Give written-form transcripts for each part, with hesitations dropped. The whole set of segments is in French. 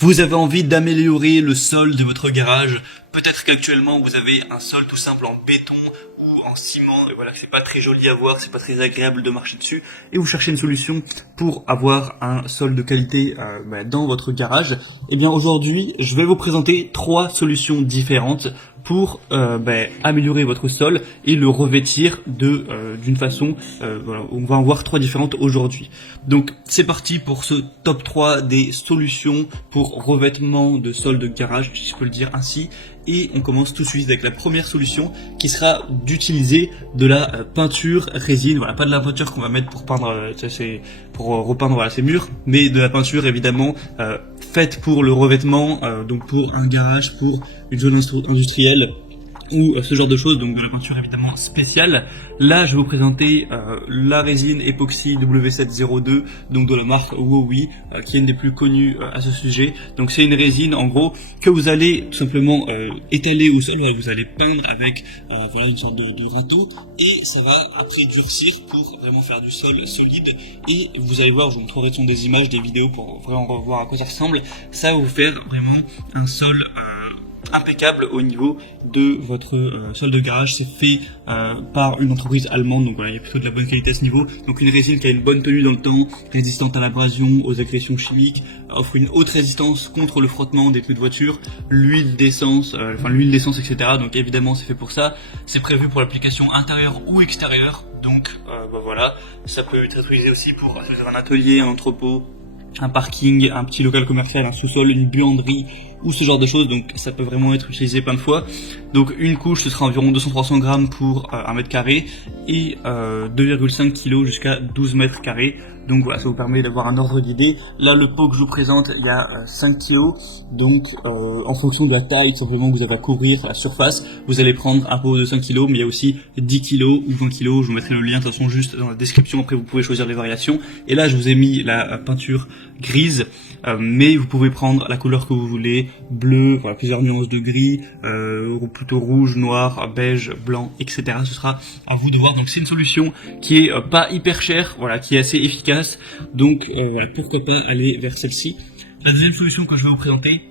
Vous avez envie d'améliorer le sol de votre garage. Peut-être qu'actuellement vous avez un sol tout simple en béton ou en ciment et voilà, c'est pas très joli à voir, c'est pas très agréable de marcher dessus et vous cherchez une solution pour avoir un sol de qualité dans votre garage. Et bien aujourd'hui, je vais vous présenter 3 solutions différentes pour améliorer votre sol et le revêtir d'une façon, voilà, on va en voir 3 différentes aujourd'hui. Donc c'est parti pour ce top 3 des solutions pour revêtement de sol de garage, si je peux le dire ainsi. Et on commence tout de suite avec la première solution qui sera d'utiliser de la peinture résine. Voilà, pas de la peinture qu'on va mettre pour peindre, pour repeindre voilà, ces murs, mais de la peinture évidemment faite pour le revêtement, donc pour un garage, pour une zone industrielle ou ce genre de choses, donc de la peinture évidemment spéciale. Là je vais vous présenter la résine époxy W702, donc de la marque Wowi, qui est une des plus connues à ce sujet. Donc c'est une résine en gros que vous allez tout simplement étaler au sol, voilà, vous allez peindre avec voilà, une sorte de râteau, et ça va après durcir pour vraiment faire du sol solide. Et vous allez voir, je vous montrerai des images, des vidéos pour vraiment voir à quoi ça ressemble. Ça va vous faire vraiment un sol impeccable au niveau de votre sol de garage. C'est fait par une entreprise allemande, donc voilà, il y a plutôt de la bonne qualité à ce niveau. Donc une résine qui a une bonne tenue dans le temps, résistante à l'abrasion, aux agressions chimiques, offre une haute résistance contre le frottement des pneus de voiture, l'huile d'essence, etc. Donc évidemment c'est fait pour ça. C'est prévu pour l'application intérieure ou extérieure. Donc voilà, ça peut être utilisé aussi pour un atelier, un entrepôt, un parking, un petit local commercial, un sous-sol, une buanderie ou ce genre de choses. Donc ça peut vraiment être utilisé plein de fois. Donc une couche ce sera environ 200-300 grammes pour 1 mètre carré et 2,5 kg jusqu'à 12 mètres carrés. Donc voilà, ça vous permet d'avoir un ordre d'idée. Là le pot que je vous présente, il y a 5 kg. Donc en fonction de la taille tout simplement que vous avez à couvrir la surface, vous allez prendre un pot de 5 kg, mais il y a aussi 10 kg ou 20 kg. Je vous mettrai le lien de toute façon juste dans la description, après vous pouvez choisir les variations. Et là je vous ai mis la peinture grise, mais vous pouvez prendre la couleur que vous voulez, bleu, voilà, plusieurs nuances de gris, plutôt rouge, noir, beige, blanc, etc. Ce sera à vous de voir. Donc c'est une solution qui est pas hyper chère, voilà, qui est assez efficace. Donc voilà, pourquoi pas aller vers celle-ci. La deuxième solution que je vais vous présenter,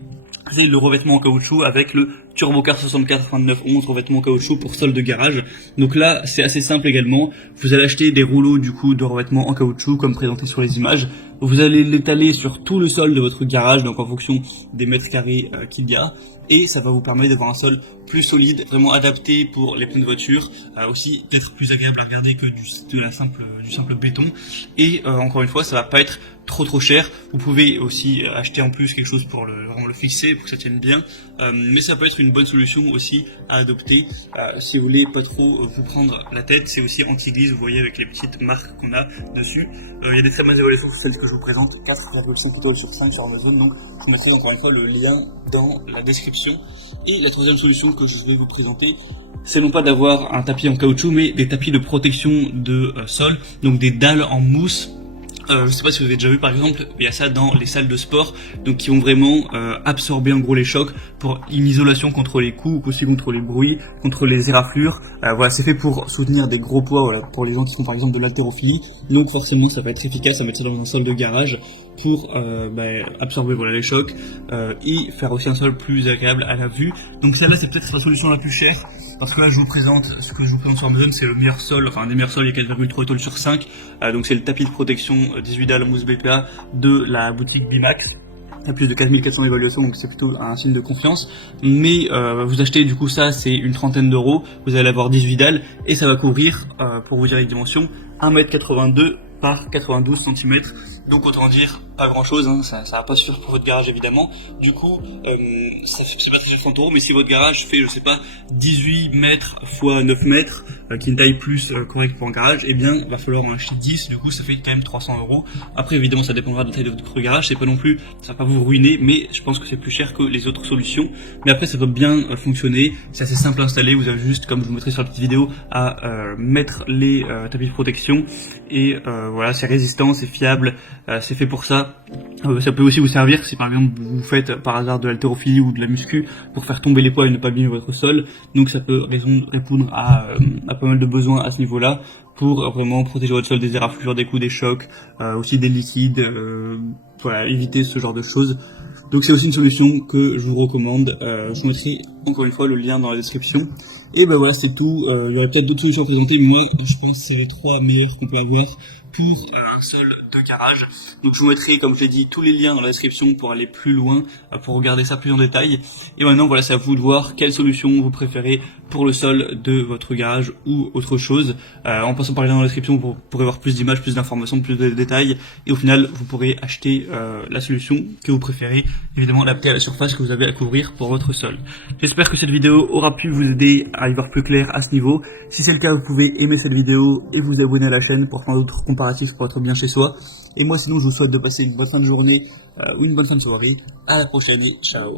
c'est le revêtement en caoutchouc avec le Turbocar 64-2911 revêtement en caoutchouc pour sol de garage. Donc là c'est assez simple également. Vous allez acheter des rouleaux du coup de revêtement en caoutchouc comme présenté sur les images. Vous allez l'étaler sur tout le sol de votre garage, donc en fonction des mètres carrés qu'il y a, et ça va vous permettre d'avoir un sol plus solide, vraiment adapté pour les pneus de voiture, aussi d'être plus agréable à regarder que du simple béton. Et encore une fois, ça va pas être trop cher. Vous pouvez aussi acheter en plus quelque chose pour vraiment le fixer, pour que ça tienne bien, mais ça peut être une bonne solution aussi à adopter si vous voulez pas trop vous prendre la tête. C'est aussi anti-glisse, vous voyez, avec les petites marques qu'on a dessus. Il y a des très bonnes évaluations sur celles que je vous présente, 4,5 étoiles sur 5 sur Amazon, donc je vous mettrai encore une fois le lien dans la description. Et la troisième solution que je vais vous présenter, c'est non pas d'avoir un tapis en caoutchouc, mais des tapis de protection de sol, donc des dalles en mousse. Je sais pas si vous avez déjà vu, par exemple, il y a ça dans les salles de sport, donc qui vont vraiment absorber en gros les chocs pour une isolation contre les coups, aussi contre les bruits, contre les éraflures. Voilà, c'est fait pour soutenir des gros poids, voilà, pour les gens qui font par exemple de l'haltérophilie. Donc forcément, ça va être efficace à mettre ça dans un sol de garage pour absorber voilà les chocs et faire aussi un sol plus agréable à la vue. Donc celle-là, c'est peut-être la solution la plus chère. Parce que là, ce que je vous présente sur Amazon, c'est le meilleur sol, enfin un des meilleurs sols, il y a 4,3 étoiles sur 5. Donc c'est le tapis de protection 18 dalles mousse BPA de la boutique Bimax. Il y a plus de 4400 évaluations, donc c'est plutôt un signe de confiance. Mais vous achetez du coup ça, c'est une trentaine d'euros. Vous allez avoir 18 dalles et ça va couvrir, pour vous dire les dimensions, 1m82 par 92 cm. Donc autant dire pas grand chose, hein, ça va pas suffire pour votre garage évidemment. Du coup, c'est pas très 30 euros, mais si votre garage fait, je sais pas, 18 mètres x 9 mètres, qui est une taille plus correcte pour un garage, eh bien, va falloir en acheter 10, du coup, ça fait quand même 300 euros. Après, évidemment, ça dépendra de la taille de votre garage, c'est pas non plus, ça va pas vous ruiner, mais je pense que c'est plus cher que les autres solutions. Mais après, ça peut bien fonctionner, c'est assez simple à installer, vous avez juste, comme je vous mettrai sur la petite vidéo, à mettre les tapis de protection, et voilà, c'est résistant, c'est fiable, c'est fait pour ça. Ça peut aussi vous servir si par exemple vous faites par hasard de l'haltérophilie ou de la muscu pour faire tomber les poids et ne pas abîmer votre sol. Donc ça peut répondre à pas mal de besoins à ce niveau-là pour vraiment protéger votre sol des éraflures, des coups, des chocs, aussi des liquides, voilà, éviter ce genre de choses. Donc c'est aussi une solution que je vous recommande. Je vous mettrai encore une fois le lien dans la description. Et ben voilà, c'est tout. Il y aurait peut-être d'autres solutions à présenter, mais moi je pense que c'est les 3 meilleures qu'on peut avoir pour un sol de garage. Donc je vous mettrai, comme je l'ai dit, tous les liens dans la description pour aller plus loin, pour regarder ça plus en détail. Et maintenant voilà, c'est à vous de voir quelle solution vous préférez pour le sol de votre garage ou autre chose. En passant par les liens dans la description, vous pourrez voir plus d'images, plus d'informations, plus de détails. Et au final, vous pourrez acheter la solution que vous préférez, évidemment adaptée à la surface que vous avez à couvrir pour votre sol. J'espère que cette vidéo aura pu vous aider à y voir plus clair à ce niveau. Si c'est le cas, vous pouvez aimer cette vidéo et vous abonner à la chaîne pour prendre d'autres comparatifs pour être bien chez soi. Et moi sinon, je vous souhaite de passer une bonne fin de journée ou une bonne fin de soirée. À la prochaine et ciao.